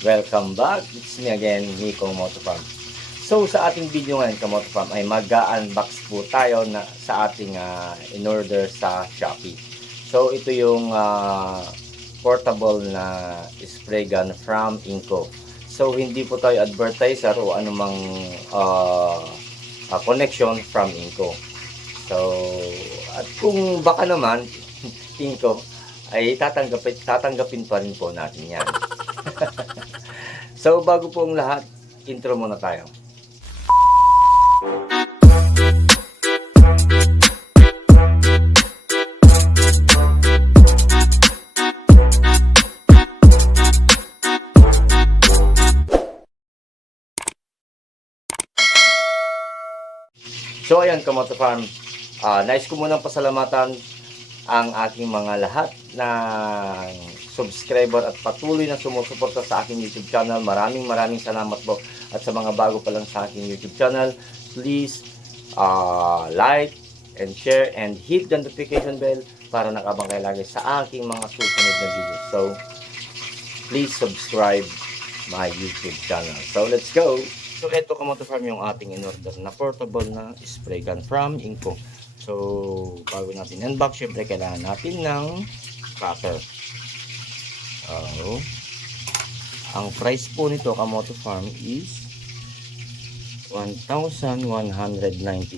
Welcome back. It's me again, Nico Motofarm. So sa ating video ngayon, Motofarm, ay mag-unbox po tayo sa ating in-order sa Shopee. So ito yung portable na spray gun from Inco. So hindi po tayo advertiser o anumang connection from Inco. So at kung baka naman Inco ay tatanggapin pa rin po natin yan. So bago po ang lahat, intro muna tayo. So ayan, Kamoto Farm, nais ko munang pasalamatan ang aking mga lahat na subscriber at patuloy na sumusuporta sa aking YouTube channel. Maraming salamat po. At sa mga bago pa lang sa aking YouTube channel, please like and share and hit the notification bell para nakabang kayo lagi sa aking mga susunod na videos. So please subscribe my YouTube channel. So let's go! So ito, Kamoto Farm, yung ating in-order na portable na spray gun from Inco. So bago natin unbox, syempre kailangan natin ng cutter. Ang price po nito, Kamoto Farm, is 1,190.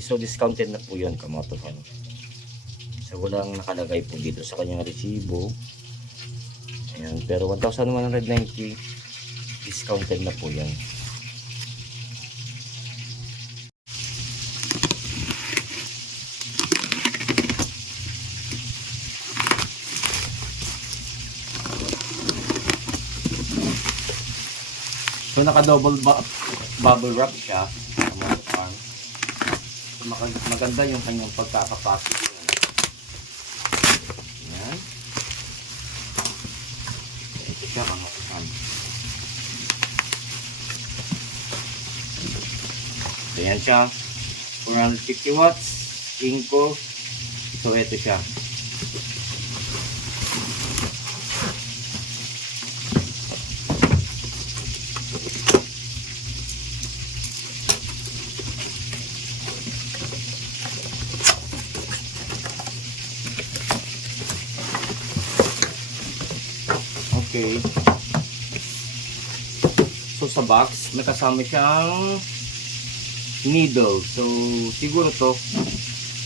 So discounted na po yun, Kamoto Farm. So walang nakalagay po dito sa kanyang resibo. Ayan, pero 1,190 discounted na po yan. So naka-double bubble wrap siya. So, maganda yung kanyang pagkakapasok. Ayan. Ito siya, kamotofarm. Ayan siya. 450 watts. Inco. So ito siya. Okay. So sa box, may kasama siyang needle. So siguro to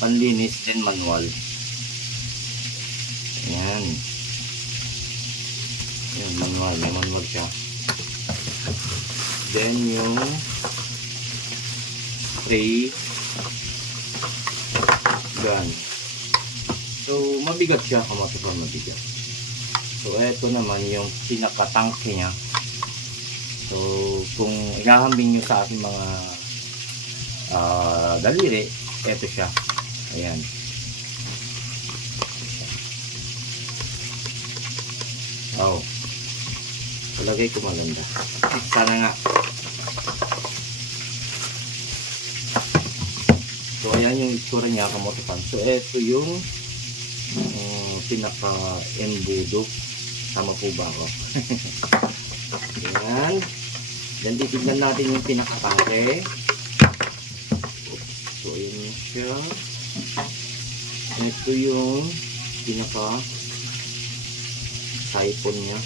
panlinis din manual. Ayan. Ayan, manual. May manual siya. Then yung spray gun. So mabigat siya, Kamoto Farm, mabigat. So ito naman yung pinaka-tanke niya. So kung ihahambing nyo sa ating mga daliri, ito siya. Ayan. Oh. Palagay ko maganda. Sana nga. So ayan yung itsura niya, Kamoto Farm. So ito yung pinaka-embudo. Tama po ba ako? Ayan. Then titignan natin yung pinaka-tangke. So ayan siya. Ito yung pinaka-siphon niya.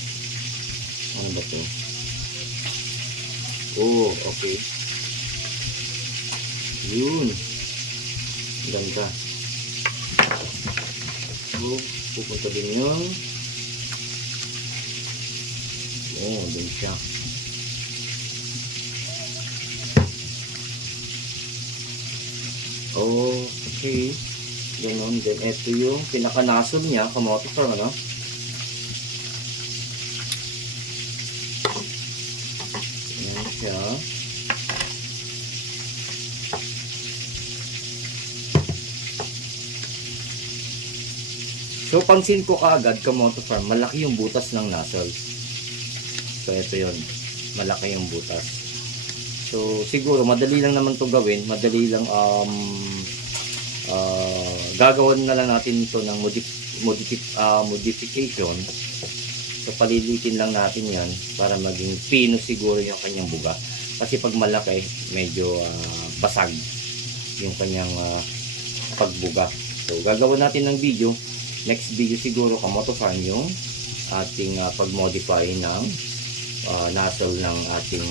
Ano ba ito? Oh, okay. Yun. Ganda. So, pupunta din yun. Oh, dun siya. Oh, okay. Ganon. Then, ito yung pinaka-nasol niya. Kamoto Farm, ano? Ayan siya. So, pansin ko kaagad, Kamoto Farm, malaki yung butas ng nozzle. So, ito yun. Malaki yung butas. So, siguro, madali lang naman to gawin. Madali lang, gagawin na lang natin ito ng modification So palilitin lang natin yan para maging pino siguro yung kanyang buga. Kasi pag malaki, medyo basag yung kanyang pagbuga. So gagawin natin ng video. Next video siguro Kamoto Farm yung ating pag-modify ng nozzle ng ating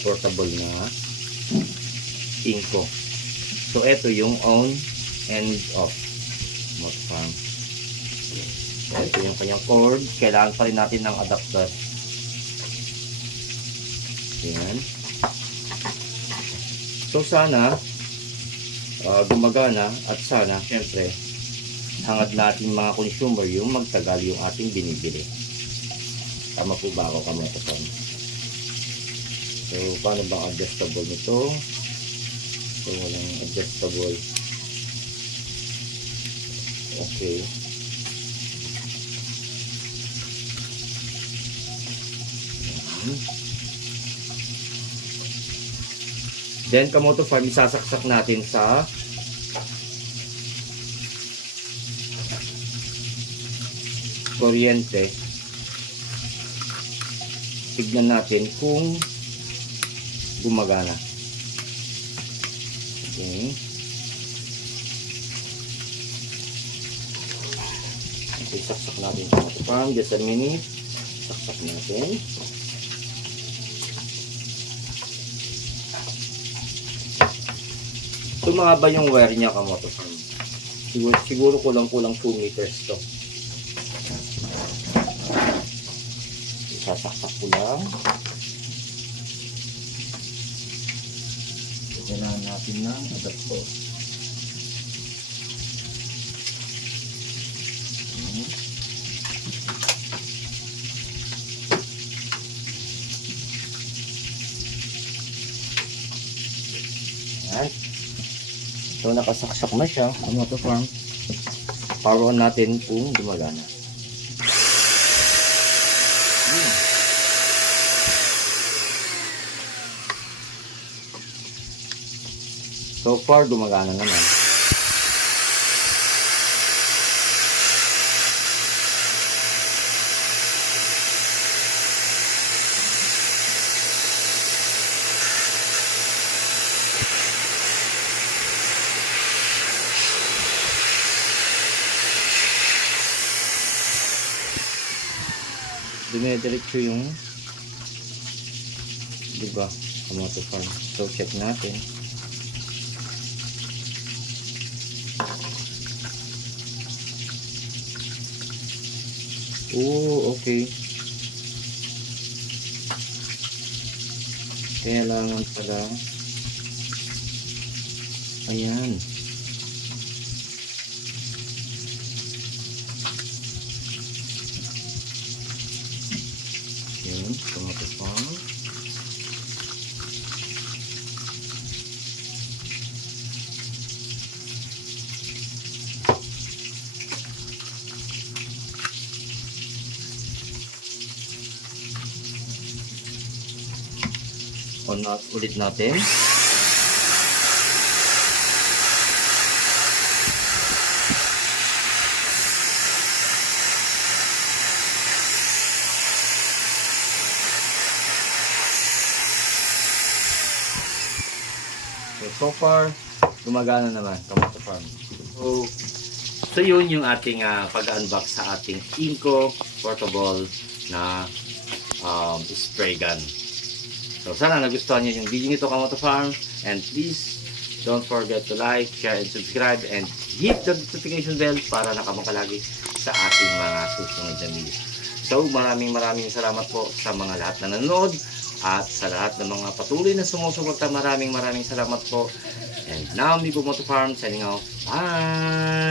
portable na Inco. So ito yung on and off Kamoto Farm. So ito yung kanyang cord. Kailangan pa rin natin ng adapter. Yan. So sana gumagana at sana syempre hangad natin mga consumer yung magtagal yung ating binibili. Tama po ba ako Kamoto Farm? So paano bang adjustable nito? So walang adjustable. Okay. Then Kamoto Farm, isasaksak natin sa kuryente. Tignan natin kung gumagana. Okay. Isaksak natin sa Kamoto Farm. Just a minute. Saksak natin. So mahaba yung wire niya Kamoto Farm. Siguro kulang-kulang 2 meters to. Sasaksak ko lang. Kailangan natin ng adapter. Yan. So nakasaksak na siya Kamoto Farm. Power on natin kung gumagana. So far gumagana naman. Dumediretso yung diba Kamoto Farm. So check natin. Oh, okay. Kailangan pala. Ayan. Ayan, Kamoto Farm. On ulit natin. So far, gumagana naman Kamoto Farm. So yun yung ating pag-unbox sa ating Inco portable na spray gun. So sana nagustuhan niyo yung video nito Kamoto Farm, and please don't forget to like, share, and subscribe, and hit the notification bell para nakamukalagi sa ating mga susunod na video. So maraming salamat po sa mga lahat na nanonood at sa lahat ng mga patuloy na sumusuporta. Maraming salamat po. And now, Migo Moto Farm signing off. Bye!